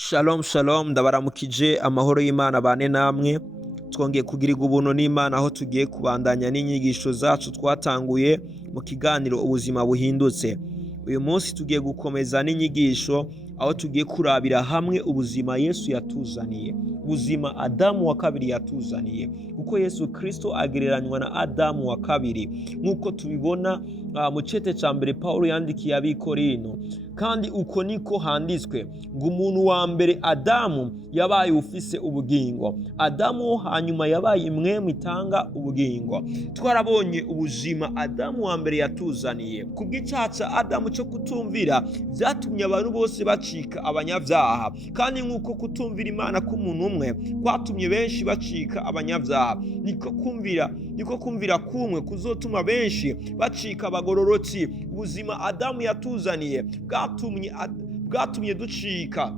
Shalom shalom, ndabaramukije amahoro y'Imana bane namwe. Twongeye kugirirwa ubuntu n'Imana aho tugiye kubandanya n'inyigisho zacu twatanguye mu kiganiro ubuzima buhindutse. Uyu munsi tugiye gukomeza n'inyigisho aho tugiye kurabira hamwe ubuzima Yesu yatuzaniye, ubuzima Adamu wa kabiri yatuzaniye, kuko Yesu Kristo agereranywa na Adamu wa kabiri nk'uko tubibona mu cete ca mbere Pawulo yandikiye abikorino. Kandi uko niko handitswe ngo umuntu wa mbere Adamu yabaye ufise ubugingo, Adamu hanyuma yabaye imwemu itanga ubugingo. Twarabonye ubuzima Adamu wa mbere yatuzaniye. Kubw'icyaha ca Adamu cyo kutumvira vyatumye abantu bose bacika abanyavyaha, kandi nk'uko kutumvira Imana k'umuntu umwe kwatumye benshi bacika abanyavyaha, niko kumvira kumwe kuzotuma benshi bacika abagororotsi. Ubuzima Adamu yatuzaniye bwatumye ducika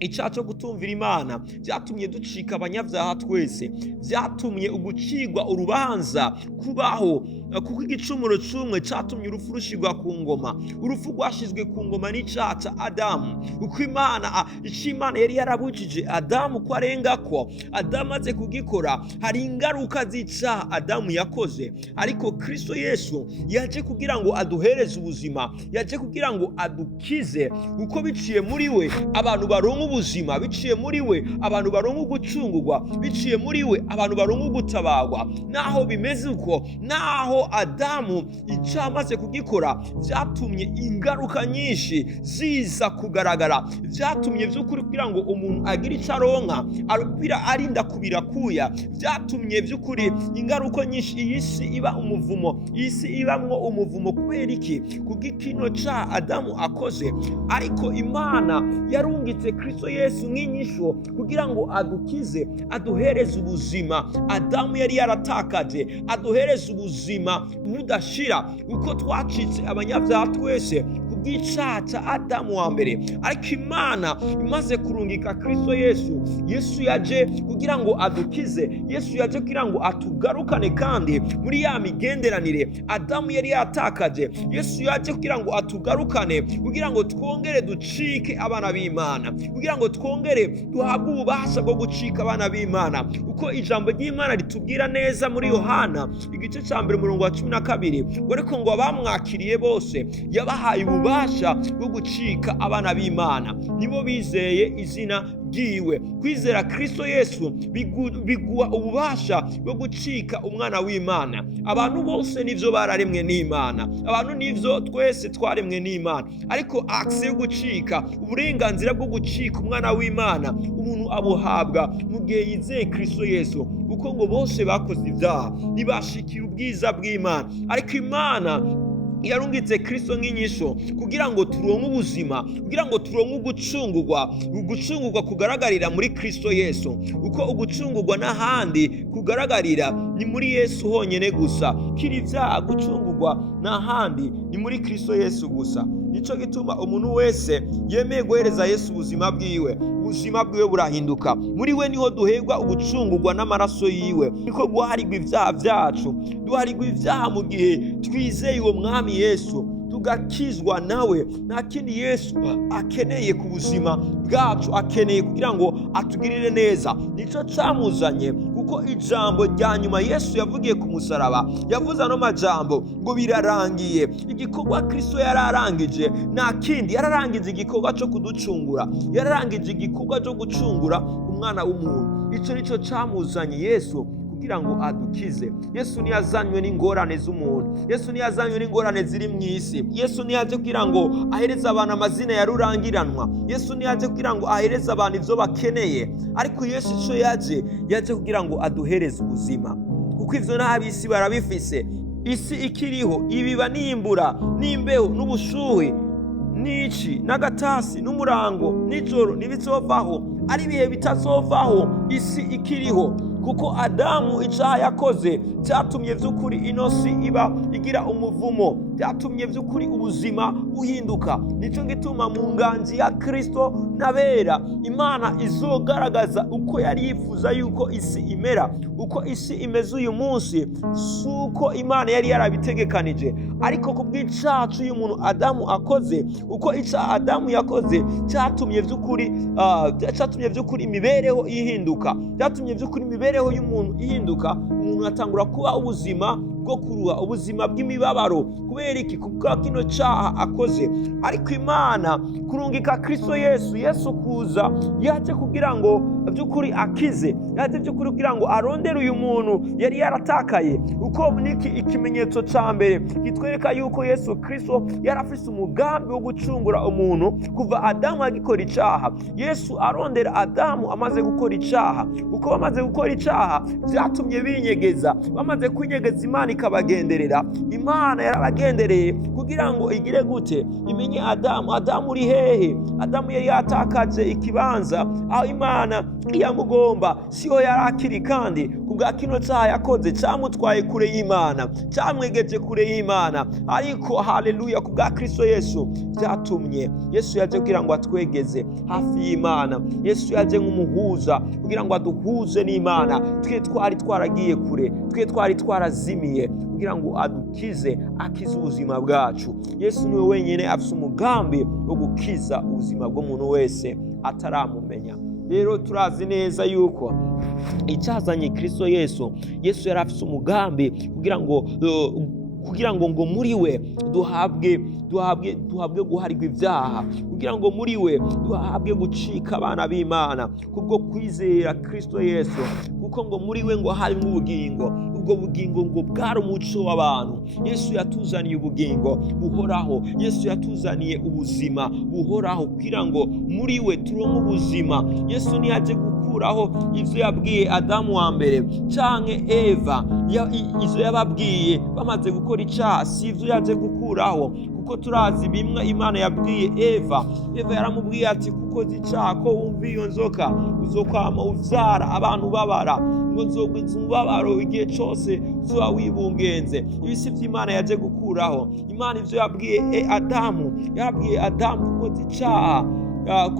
icyaha cyo gutumvira Imana, byatumye ducika abanyavyaha twese, byatumye ugucigwa urubanza kubaho, kuko igicumuro c'umwe catumye urupfu rushirwa ku ngoma. Urupfu rwashizwe ku ngoma n'icyaha ca Adamu, uko Imana yari yarabujije Adamu ko arengako. Adamu aze kugikora, hari ingaruka z'icaha Adamu yakoze, ariko Kristo Yesu yaje kugira ngo aduhereze ubuzima, yaje kugira ngo adukize, uko biciye muri we abantu baronka ubuzima, biciye muri we abantu baronka ugucungurwa, biciye muri we abantu baronka ugutabarwa. Naho bimeze uko, naho Adamu icyaha amaze kugikora vyatumye ingaruka nyinshi ziza kugaragara, vyatumye vy'ukuri kugira ngo umuntu agire icyo aronka arinda kubirakuya, vyatumye vy'ukuri ingaruka nyinshi. Iyi si iba umuvumo, iyi si ibamwo umuvumo. Kubera iki? Kubw'ikino ca Adamu akoze. Ariko Imana yarungitse Kristo Yesu nk'inyisho kugira ngo adukize, aduhereze ubuzima Adamu yari yaratakaje, aduhereze ubuzima budashira, uko twacitse abanyavyaha twese kubw'icyaha ca Adamu wa mbere. Ariko Imana imaze kurungika Kristo Yesu, Yesu yaje kugira ngo adukize, Yesu yaje kugira ngo atugarukane kandi muri ya migenderanire Adamu yari yatakaje. Yesu yaje kugira ngo atugarukane, kugira ngo twongere ducike abana b'Imana, kugira ngo twongere duhabwe ububasha bwo gucika abana b'Imana, uko ijambo ry'Imana ritubwira neza muri Yohana igice ca mbere umurongo wa 12, ngo ariko ngo abamwakiriye bose yabahaye ububasha bwo gucika abana b'Imana, nibo bizeye izina ryiwe. Kwizera Kristo Yesu biguha ububasha bwo gucika umwana w'Imana. Abantu bose nivyo bararemwe n'Imana, abantu nivyo twese twaremwe n'Imana, ariko akse yo gucika, uburenganzira bwo gucika umwana w'Imana umuntu abuhabwa mu gihe yizeye Kristo Yesu, kuko ngo bose bakoze ibyaha ntibashikira ubwiza bw'Imana. Ariko Imana yarungitse Kristo nk'inyisho kugira ngo turonke ubuzima, kugira ngo turonke ugucungurwa kugaragarira muri Kristo Yesu, uko ugucungurwa n'ahandi kugaragarira ni muri Yesu honyene gusa. Kiri vyaha gucungurwa n'ahandi ni muri Kristo Yesu gusa. Nico gituma umuntu wese yemeye guhereza Yesu ubuzima bwiwe, ubuzima bwiwe burahinduka. Muri we niho duherwa ugucungurwa n'amaraso yiwe, niko guharigwa ivyaha vyacu. Duharigwa ivyaha mu gihe twizeye uwo mwami Yesu, tugakizwa nawe. Nta kindi Yesu akeneye ku buzima bwacu, akeneye kugira ngo atugirire neza. Nico camuzanye, kuko ijambo rya nyuma Yesu yavugiye ku musaraba, yavuze ano majambo ngo birarangiye. Igikorwa Kristo yararangije, nta kindi, yararangije igikorwa cyo kuducungura, yararangije igikorwa cyo gucungura umwana w'umuntu. Ico nico camuzanye Yesu kugira ngo adukize. Yesu ntiyazanywe n'ingorane z'umuntu, Yesu ntiyazanywe n'ingorane ziri mu isi. Yesu ntiyaje kugira ngo ahereze abantu amazina ya rurangiranwa, Yesu ntiyaje kugira ngo ahereze abantu ivyo bakeneye, ariko Yesu ico yaje kugira ngo aduhereze ubuzima, kuko ivyo n'ab'isi barabifise. Isi ikiriho ibiba n'imbura n'imbeho n'ubushuhe n'ici n'agatasi n'umurango n'ijoro ntibizovaho, ari ibihe bitazovaho isi ikiriho, kuko Adamu icyaha yakoze cyatumye vy'ukuri ino si igira umuvumo. byatumye by'ukuri ubuzima buhinduka. Nico gituma mu nganji ya Kristo n'abera Imana izogaragaza uko yari yifuza yuko isi imera. Uko isi imeze uyu munsi si uko Imana yari yarabitegekanije, ariko ku bw'icacu uyu muntu Adamu akoze, uko ica Adamu yakoze cyatumye by'ukuri imibereho ihinduka, byatumye by'ukuri imibereho y'umuntu ihinduka. Umuntu atangura kuba ubuzima bwo kuruha, ubuzima bw'imibabaro. Kubera iki? Kubwa kino cyaha akoze. Ariko Imana kurungika Kristo Yesu kuza yaje kugira ngo by'ukuri akize, yaje by'ukuri kugira ngo arondere uyu muntu yari yaratakaye. Uko niki ikimenyetso cya mbere kitwereka yuko Yesu Kristo yari afite umugambi wo gucungura umuntu kuva Adamu agikora icyaha. Yesu arondera Adamu amaze gukora icyaha. Uko bamaze gukora icyaha byatumye binyegeza, bamaze kwinyegeza Imana ikabagenderera. Imana yarabagendereye kugira ngo igire gute? Imenye Adamu uri hehe? Adamu yari yatakaje ikibanza aho Imana yamugomba, siho yari akiri, kandi kubwa kino cyaha yakoze cyamutwaye kure y'Imana, cyamwegeje kure y'Imana. Ariko haleluya, kubwa Kristo Yesu byatumye Yesu yaje kugira ngo atwegeze hafi y'Imana. Yesu yaje nk'umuhuza kugira ngo aduhuze n'Imana. Twe twari twaragiye kure, twe twari twarazimiye, kugira ngo adukize, akize ubuzima bwacu. Yesu niwe wenyine afite umugambi wo gukiza ubuzima bw'umuntu wese ataramumenya. Rero turazi neza yuko icyazanye Kristo Yesu yari afite umugambi kugira ngo muri we duhabwe guharirwa ibyaha, kugira ngo muri we duhabwe gucika abana b'Imana kubwo kwizera Kristo Yesu. Kuko ngo muri we ngo harimo ubugingo, ubwo bugingo ngo bwari umuco w'abantu. Yesu yatuzaniye ubugingo buhoraho, Yesu yatuzaniye ubuzima buhoraho kugira ngo muri we turonke ubuzima. Yesu ntiyaje gukuraho ivyo yabwiye Adamu wa mbere canke Eva, izo yababwiye bamaze gukora icyaha, si ivyo yaje gukuraho. Kuko turazi bimwe Imana yabwiye Eva yaramubwiye ati kuko icyaha ko wumva iyo nzoka uzokwama uvyara abantu babara, ngo nzogwiza umubabaro igihe cyose uzoba wibungenze. Ibi si vyo Imana yaje gukuraho. Imana ivyo yabwiye Adamu kuko icyaha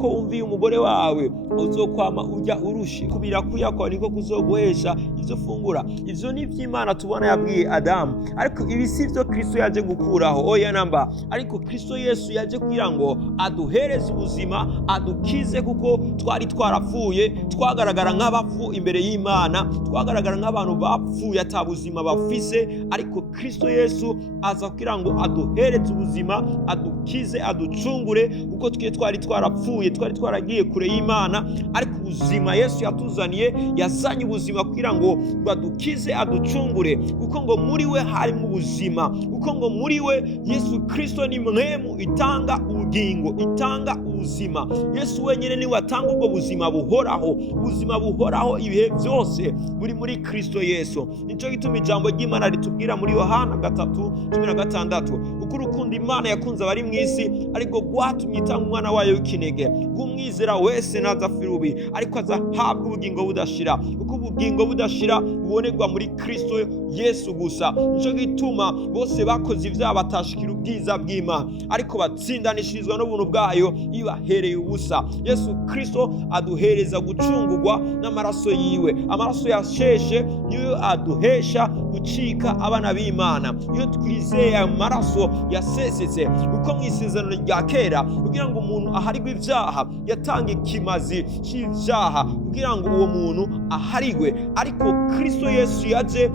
ko wumviye umugore wawe uzokwama ujya urushi kubira kuyakora niko kuzoguhesha ivyo fungura. Ivyo ni vy'Imana tubona yabwiye Adamu, ariko ibi si vyo Kristo yaje gukuraho, oya namba. Ariko Kristo Yesu yaje kugira ngo aduhereze ubuzima, adukize, kuko twari twarapfuye, twagaragara nk'abapfu imbere y'Imana, twagaragara nk'abantu bapfuye atabuzima bafise. Ariko Kristo Yesu aza kugira ngo aduhereze ubuzima, adukize, aducungure, kuko twari twarapfuye, twari twaragiye kure y'Imana. Ariko ubuzima Yesu yatuzaniye, yazanye ubuzima kugira ngo adukize, aducungure, kuko ngo muri we harimo ubuzima, kuko ngo muri we Yesu Kristo ni mwemu itanga ubugingo, itanga ubuzima. Yesu wenyine niwe atanga ubwo buzima buhoraho, ubuzima buhoraho ibihe byose buri muri Kristo Yesu. Nico gituma ijambo ry'Imana ritubwira muri Yohana 3:16 uko urukundo Imana yakunze abari mu isi ariko rwatumye itanga umwana wayo w'ikinege, umwizera wese ntazapfira ububi, ariko azahabwa ubugingo budashira. Uko ubugingo budashira bubonerwa muri Kristo Yesu gusa. Nico gituma bose bakoze ibyaha batashikira ubwiza bw'Imana, ariko batsindanishirizwa n'ubuntu bwayo ibahereye ubusa. Yesu Kristo aduhereza gucungurwa n'amaraso yiwe. Amaraso yasheshe niyo aduhesha gucika abana b'Imana. Iyo twizeye amaraso yasesetse, uko mu isezerano rya kera kugira ngo umuntu aharigwe ibyaha yatanga ikimazi cy'ibyaha kugira ngo uwo muntu aharigwe. Ariko Kristo Yesu yaje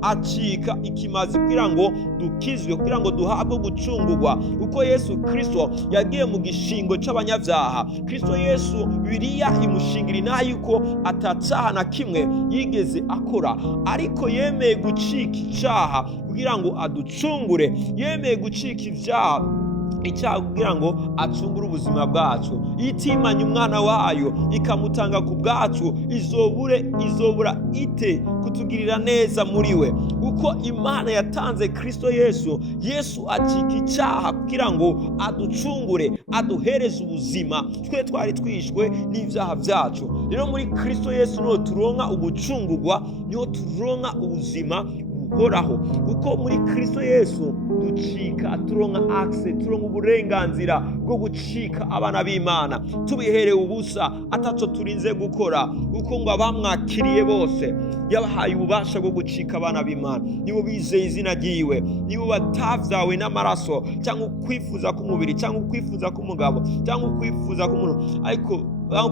acika ikimazi kugira ngo dukizwe, kugira ngo duhabwe gucungurwa. Uko Yesu Kristo yagiye mu gishingo c'abanyabyaha, Kristo Yesu Bibiliya imushingira inaha yuko atacyaha na kimwe yigeze akora, ariko yemeye gucika icyaha kugira ngo aducungure, yemeye gucika icyaha kugira ngo acungure ubuzima bwacu. Itimanye umwana wayo ikamutanga ku bwacu, izobura ite kutugirira neza muri we? Uko Imana yatanze Kristo Yesu acika icyaha kugira ngo aducungure, aduhereze ubuzima. Twe twari twishwe n'ibyaha byacu. Rero muri Kristo Yesu niho turonka ugucungurwa, niho turonka ubuzima buhoraho, kuko muri Kristo Yesu ducika, turonka access, turonka uburenganzira bwo gucika abana b'Imana tubiherewe ubusa, ataco turinze gukora, kuko ngo abamwakiriye bose yabahaye ububasha bwo gucika abana b'Imana. Nibo bizeye izina ryiwe, nibo batavyawe n'amaraso cyangwa ukwifuza k'umubiri cyangwa ukwifuza k'umugabo cyangwa ukwifuza k'umuntu, ariko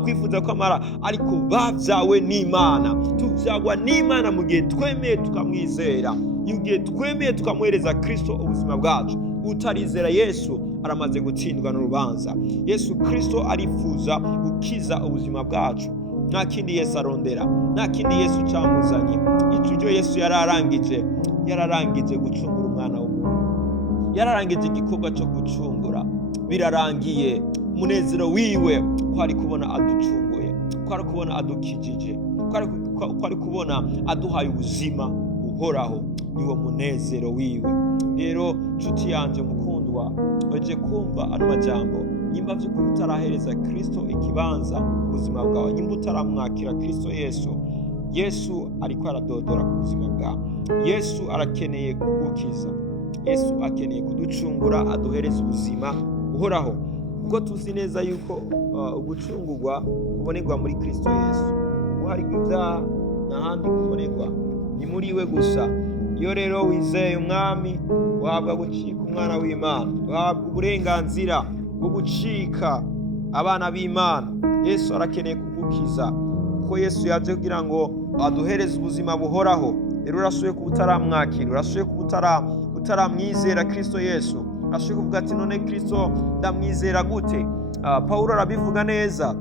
kwifuza kw'amara, ariko bavyawe n'Imana. Tuvyagwa n'Imana mu gihe twemeye tukamwizera, igihe twemeye tukamwereza Kristo ubuzima bwacu. Utarizera Yesu aramaze gutsindwa n'urubanza. Yesu Kristo arifuza gukiza ubuzima bwacu. Nta kindi Yesu arondera, nta kindi Yesu camuzanye. Icyo Yesu yararangije gucungura umwana w'umuntu, yararangije igikorwa cyo gucungura, birarangiye. Umunezero wiwe kwari kubona aducunguye, kwari kubona adukijije, kwari kubona aduhaye ubuzima buhoraho. Niwo munezero wiwe. Rero nshuti yanje mukundwa, waje kumva ano majambo, nyimba vy'ukuri utarahereza Kristo ikibanza mu buzima bwawe, nyimba utaramwakira Kristo Yesu ariko aradodora ku buzima bwawe. Yesu arakeneye kugukiza, Yesu akeneye kuducungura, aduhereza ubuzima buhoraho, kuko tuzi neza yuko ugucungurwa kubonerwa muri Kristo Yesu. Guharigwa ibyaha n'ahandi kubonerwa, ni muri we gusa. Iyo rero wizeye umwami, uhabwa gucika umwana w'Imana, uhabwa uburenganzira bwo gucika abana b'Imana. Yesu arakeneye kugukiza, kuko Yesu yaje kugira ngo aduhereze ubuzima buhoraho. Rero urasuye kuba utaramwakira, urasuye kuba utaramwizera Kristo Yesu, urasuye kuvuga ati none Kristo ndamwizera gute? Pawulo arabivuga neza.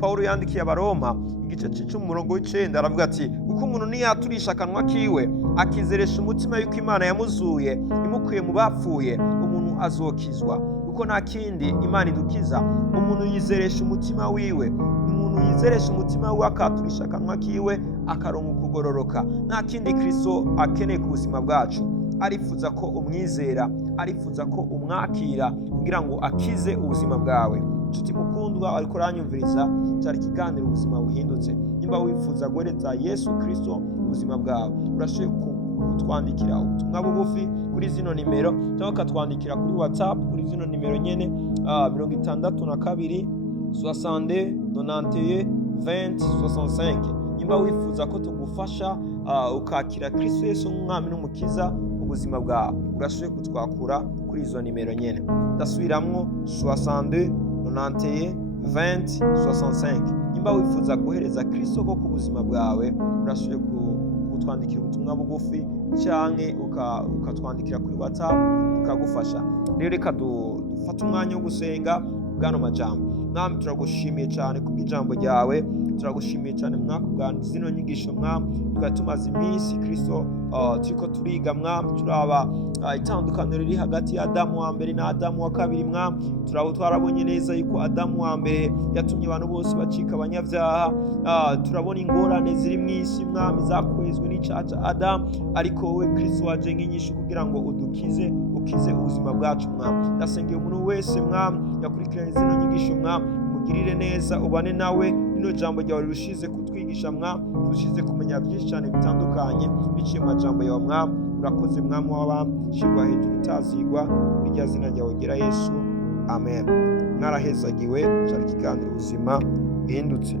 Pawulo yandikiye Abaroma igice c'9 aravuga ati, kuko umuntu niyaturisha akanwa kiwe akizeresha umutima yuko Imana yamuzuye imukuye mu bapfuye, umuntu azokizwa. Kuko nta kindi Imana idukiza, umuntu yizeresha umutima wiwe. Umuntu yizeresha umutima wiwe akaturisha akanwa kiwe akaronka ukugororoka. Nta kindi Kristo akeneye ku buzima bwacu. Arifuza ko umwizera, arifuza ko umwakira kugira ngo akize ubuzima bwawe. Nshuti mukundwa ariko uranyumviriza, cyari ikiganiro ubuzima buhindutse. Nimba wifuza guhereza Yesu Kristo ubuzima bwawe, urashoboye kutwandikira ubutumwa bugufi kuri zino nimero, cyangwa ukatwandikira kuri WhatsApp kuri zino nimero nyene 62 62 91 20 65. Nimba wifuza ko tugufasha ukakira Kristo Yesu nk'umwami n'umukiza ubuzima bwawe, urashoboye kutwakura kuri izo nimero nyene. Ndasubiramwo 62 91 20 65. Nimba wifuza guhereza Kristo ko ku buzima bwawe, urashoboye kutwandikira ubutumwa bugufi canke ukatwandikira kuri WhatsApp tukagufasha. Rero reka dufate umwanya wo gusenga bwano majambo. Mwami, turagushimiye cyane kubw'ijambo ryawe, turagushimiye cyane mwaka bwa zino nyigisho mwami, twari tumaze iminsi Kristo turiko turiga mwami, turaba itandukaniro riri hagati ya Adamu wa mbere na Adamu wa kabiri mwami. Twarabonye neza yuko Adamu wa mbere yatumye abantu bose bacika abanyabyaha. Turabona ingorane ziri mu isi mwami zakwezwe n'icaha ca Adamu, ariko wowe Kristo waje nk'inyishu kugira ngo ukize ubuzima bwacu mwami. Ndasengera umuntu wese mwami yakurikiranye zino nyigisho mwami, mugirire neza, ubane nawe. Rino jambo ryawe rirushize kutwigisha mwami, turushize kumenya byinshi cyane bitandukanye biciye mu majambo yawe mwami. Urakoze mwami w'abami, shirwa hejuru utazigwa, muri rya zina ryawe gira Yesu, amen. Mwarahezagiwe, cyari ikiganiro ubuzima buhindutse.